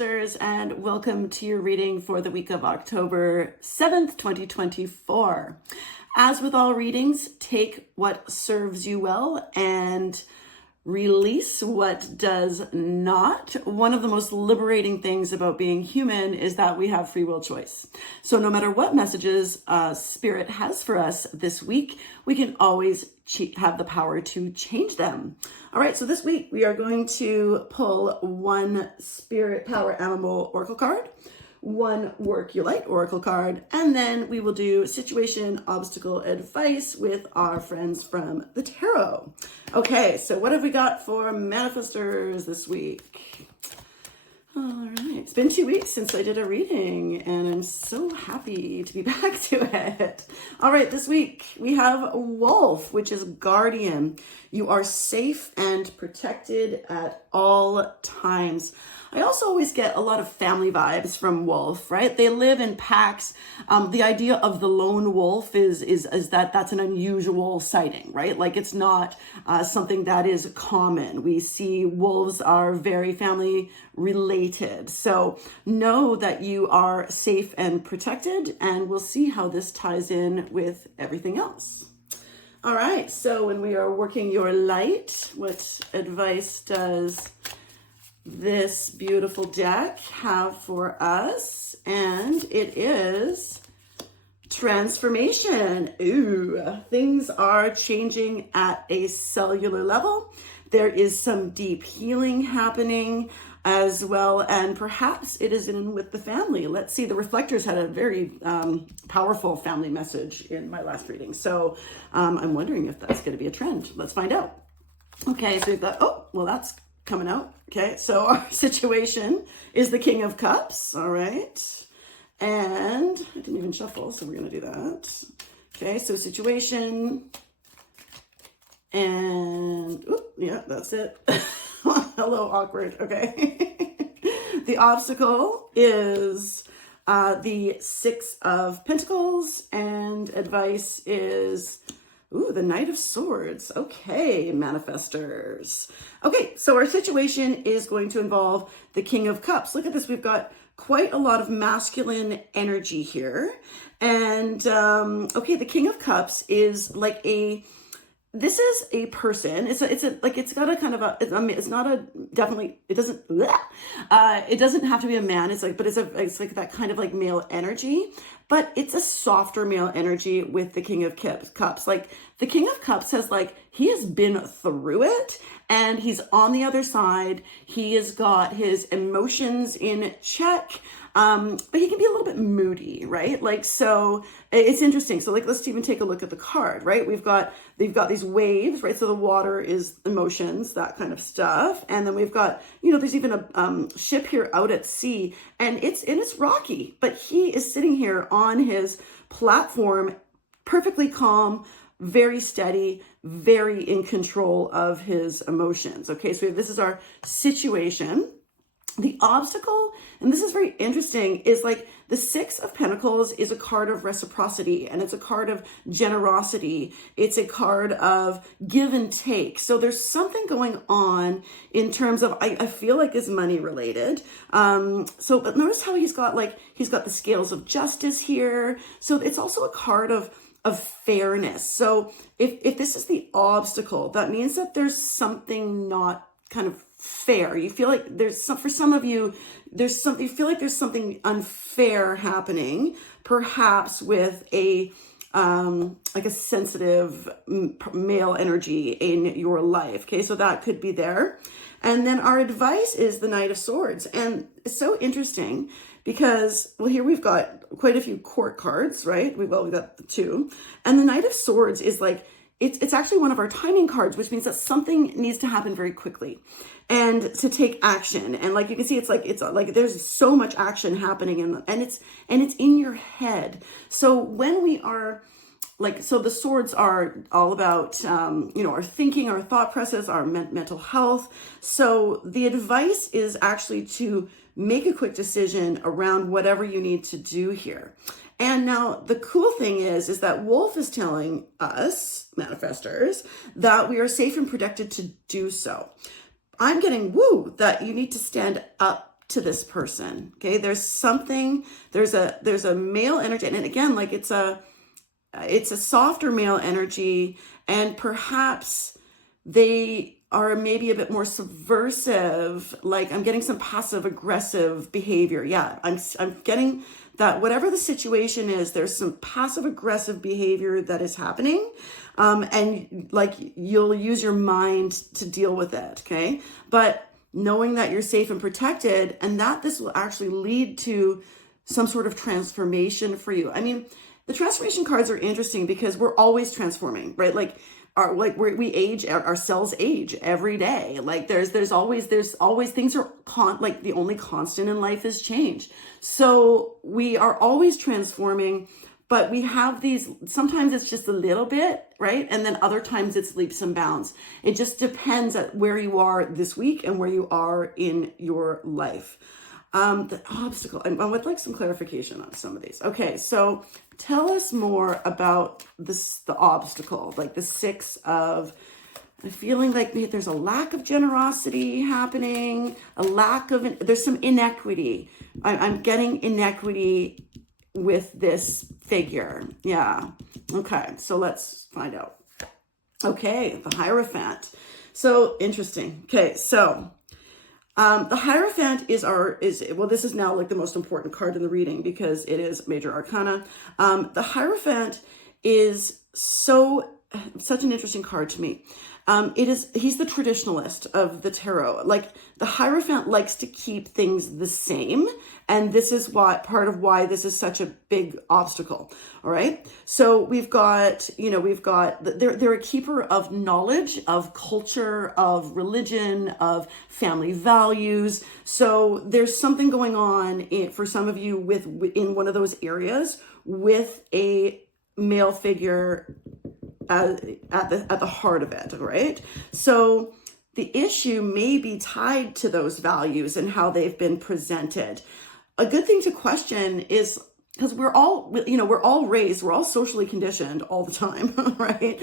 Manifestors, and welcome to your reading for the week of October 7th, 2024. As with all readings, take what serves you well and release what does not. One of the most liberating things about being human is that we have free will choice. So no matter what messages Spirit has for us this week, we can always have the power to change them. All right, so this week we are going to pull one Spirit Power Animal Oracle card, one Work Your Light Oracle card, and then we will do situation, obstacle, advice with our friends from the tarot. Okay, so what have we got for Manifestors this week? All right, it's been 2 weeks since I did a reading, and I'm so happy to be back to it. All right, this week we have Wolf, which is Guardian. You are safe and protected at all times. I also always get a lot of family vibes from Wolf, right? They live in packs. The idea of the lone wolf is that that's an unusual sighting, right? Like it's not something that is common. We see wolves are very family related. So know that you are safe and protected, and we'll see how this ties in with everything else. All right, so when we are working your light, what advice does this beautiful deck have for us? And it is transformation. Ooh, things are changing at a cellular level. There is some deep healing happening as well, and perhaps it is in with the family. Let's see, the reflectors had a very powerful family message in my last reading, so I'm wondering if that's going to be a trend. Let's find out. Okay, so we've got, oh, well, that's coming out. Okay, so our situation is the King of Cups. All right, and I didn't even shuffle, so we're going to do that. Okay, so situation, and oop, yeah, that's it. Hello, awkward. Okay. The obstacle is the Six of Pentacles, and advice is, ooh, the Knight of Swords. Okay, Manifestors. Okay, so our situation is going to involve the King of Cups. Look at this. We've got quite a lot of masculine energy here. And, okay, the King of Cups is like this is a person. It's got a kind of a, I mean, it's not a, definitely, it doesn't have to be a man. It's like that kind of like male energy, but it's a softer male energy with the King of Cups. Like the King of Cups has he has been through it and he's on the other side. He has got his emotions in check. But he can be a little bit moody, right? So it's interesting. So let's even take a look at the card, right? They've got these waves, right? So the water is emotions, that kind of stuff. And then we've got, there's even a ship here out at sea, and it's rocky, but he is sitting here on his platform, perfectly calm, very steady, very in control of his emotions. Okay, so this is our situation. The obstacle, and this is very interesting, is the Six of Pentacles is a card of reciprocity, and it's a card of generosity. It's a card of give and take. So there's something going on in terms of, I feel like is money related. But notice how he's got the scales of justice here. So it's also a card of fairness. So if this is the obstacle, that means that there's something not kind of fair. You feel like for some of you, you feel like there's something unfair happening, perhaps with a sensitive male energy in your life. Okay, so that could be there. And then our advice is the Knight of Swords. And it's so interesting because, well, here we've got quite a few court cards, right? We've got the two. And the Knight of Swords is it's actually one of our timing cards, which means that something needs to happen very quickly and to take action. And you can see, it's like there's so much action happening and it's in your head. So when we are so the swords are all about, our thinking, our thought process, our mental health. So the advice is actually to make a quick decision around whatever you need to do here. And now the cool thing is that Wolf is telling us, Manifestors, that we are safe and protected to do so. I'm getting that you need to stand up to this person. Okay. There's something, there's a male energy. And again, like it's a softer male energy, and perhaps they are maybe a bit more subversive. Like I'm getting some passive aggressive behavior. Yeah, I'm getting that whatever the situation is, there's some passive aggressive behavior that is happening. And like you'll use your mind to deal with it. Okay. But knowing that you're safe and protected, and that this will actually lead to some sort of transformation for you. I mean, the transformation cards are interesting because we're always transforming, right? Like we age, our cells age every day. Like there's always things are like the only constant in life is change. So we are always transforming, but we have these, sometimes it's just a little bit, right? And then other times it's leaps and bounds. It just depends at where you are this week and where you are in your life. The obstacle, I would like some clarification on some of these. Okay, so tell us more about this, the obstacle, like the 6 of, I'm feeling like there's a lack of generosity happening, there's some inequity. I'm getting inequity with this figure. Yeah. Okay, so let's find out. Okay, the Hierophant. So interesting. Okay, so the Hierophant this is now like the most important card in the reading because it is major arcana. The Hierophant is such an interesting card to me. He's the traditionalist of the tarot. Like the Hierophant likes to keep things the same. And this is part of why this is such a big obstacle. All right. So they're a keeper of knowledge, of culture, of religion, of family values. So there's something going on for some of you in one of those areas with a male figure at the heart of it, right? So the issue may be tied to those values and how they've been presented. A good thing to question is, because we're all raised, we're all socially conditioned all the time, right?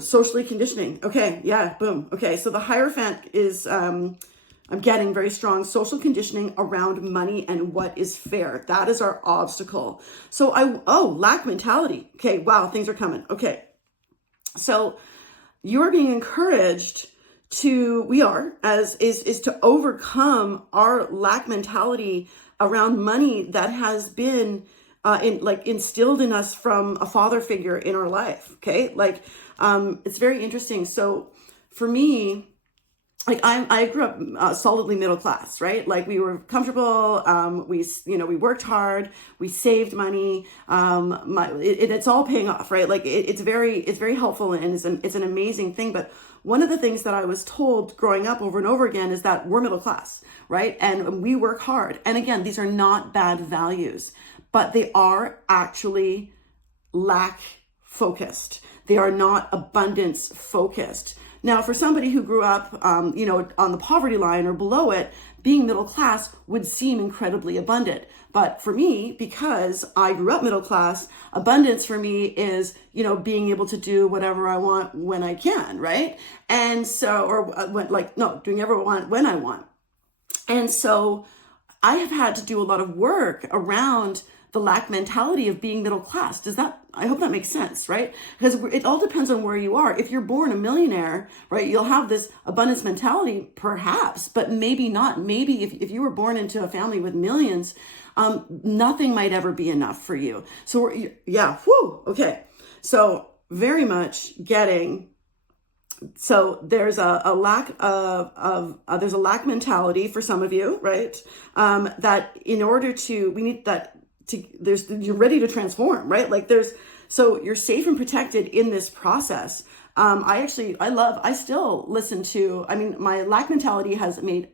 Socially conditioning. Okay, yeah, boom. Okay, so the Hierophant is, I'm getting very strong social conditioning around money and what is fair. That is our obstacle. So lack mentality. Okay, wow, things are coming. Okay, so you're being encouraged to overcome our lack mentality around money that has been instilled in us from a father figure in our life. Okay, it's very interesting. So for me, like I grew up solidly middle class, right? Like we were comfortable. We worked hard. We saved money. It's all paying off, right? Like it's very helpful and it's an amazing thing. But one of the things that I was told growing up over and over again is that we're middle class, right? And we work hard. And again, these are not bad values, but they are actually lack focused. They are not abundance focused. Now, for somebody who grew up, on the poverty line or below it, being middle class would seem incredibly abundant. But for me, because I grew up middle class, abundance for me is, being able to do whatever I want when I can, right? And so, doing whatever I want when I want. And so I have had to do a lot of work around the lack mentality of being middle class. I hope that makes sense, right? Because it all depends on where you are. If you're born a millionaire, right, you'll have this abundance mentality, perhaps, but maybe not. Maybe if you were born into a family with millions, nothing might ever be enough for you. So okay. So very much getting, so there's a lack there's a lack mentality for some of you, right? That in order you're ready to transform, right? So you're safe and protected in this process. I still listen to, my lack mentality has made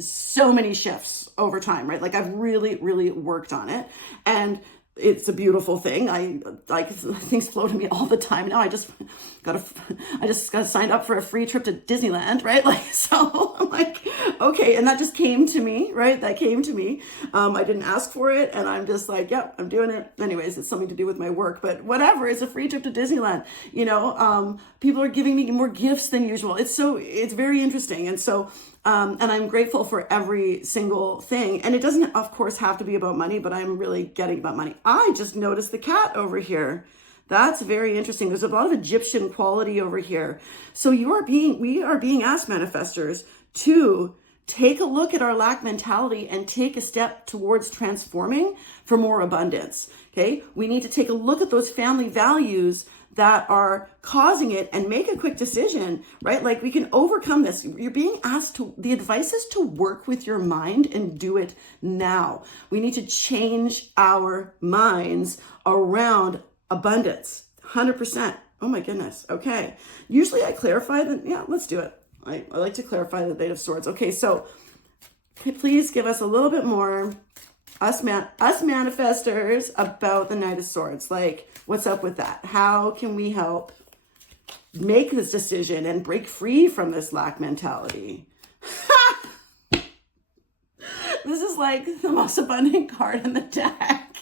so many shifts over time, right? I've really, really worked on it, and it's a beautiful thing. Things flow to me all the time now. I just got signed up for a free trip to Disneyland, right? So I'm okay. And that just came to me, right? That came to me. I didn't ask for it. And I'm just I'm doing it. Anyways, it's something to do with my work, but whatever, it's a free trip to Disneyland. People are giving me more gifts than usual. It's very interesting. And so And I'm grateful for every single thing. And it doesn't, of course, have to be about money, but I'm really getting about money. I just noticed the cat over here. That's very interesting. There's a lot of Egyptian quality over here. So we are being asked, manifestors, to take a look at our lack mentality and take a step towards transforming for more abundance. Okay. We need to take a look at those family values that are causing it and make a quick decision, right? Like we can overcome this. You're being asked to, the advice is to work with your mind and do it now. We need to change our minds around abundance, 100%. Oh my goodness. Okay. Usually I clarify that. Yeah, let's do it. I like to clarify the Eight of Swords. Okay. So please give us a little bit more, us manifestors, about the Knight of Swords. Like, what's up with that? How can we help make this decision and break free from this lack mentality? This is like the most abundant card in the deck.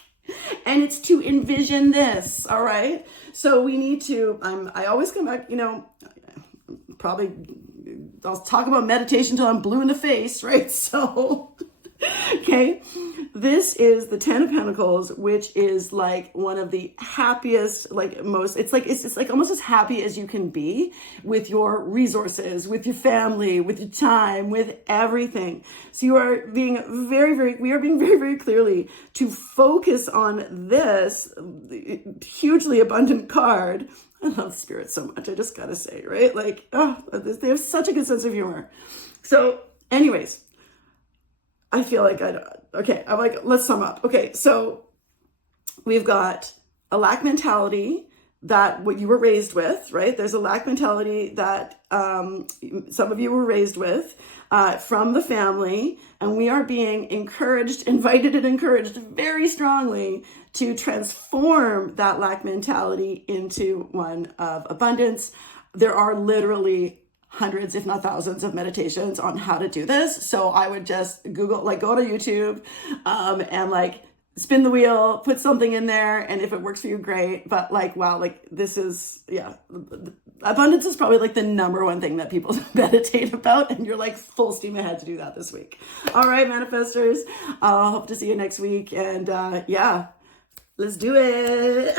And it's to envision this, all right? So we need to, I always come back, probably I'll talk about meditation till I'm blue in the face, right? So, okay. This is the Ten of Pentacles, which is like one of the happiest, like most, it's like almost as happy as you can be with your resources, with your family, with your time, with everything. So we are being very clearly to focus on this hugely abundant card. I love Spirit so much. I just gotta say, right? Like, they have such a good sense of humor. So anyways, I feel like I'm like, let's sum up. Okay, so we've got a lack mentality that what you were raised with, right? There's a lack mentality that some of you were raised with from the family, and we are being invited and encouraged very strongly to transform that lack mentality into one of abundance. There are literally hundreds, if not thousands, of meditations on how to do this. So I would just Google, like go to YouTube and like spin the wheel, put something in there. And if it works for you, great. But like, wow, like this is, yeah, abundance is probably like the number one thing that people meditate about. And you're like full steam ahead to do that this week. All right, manifestors, I'll hope to see you next week. And yeah, let's do it.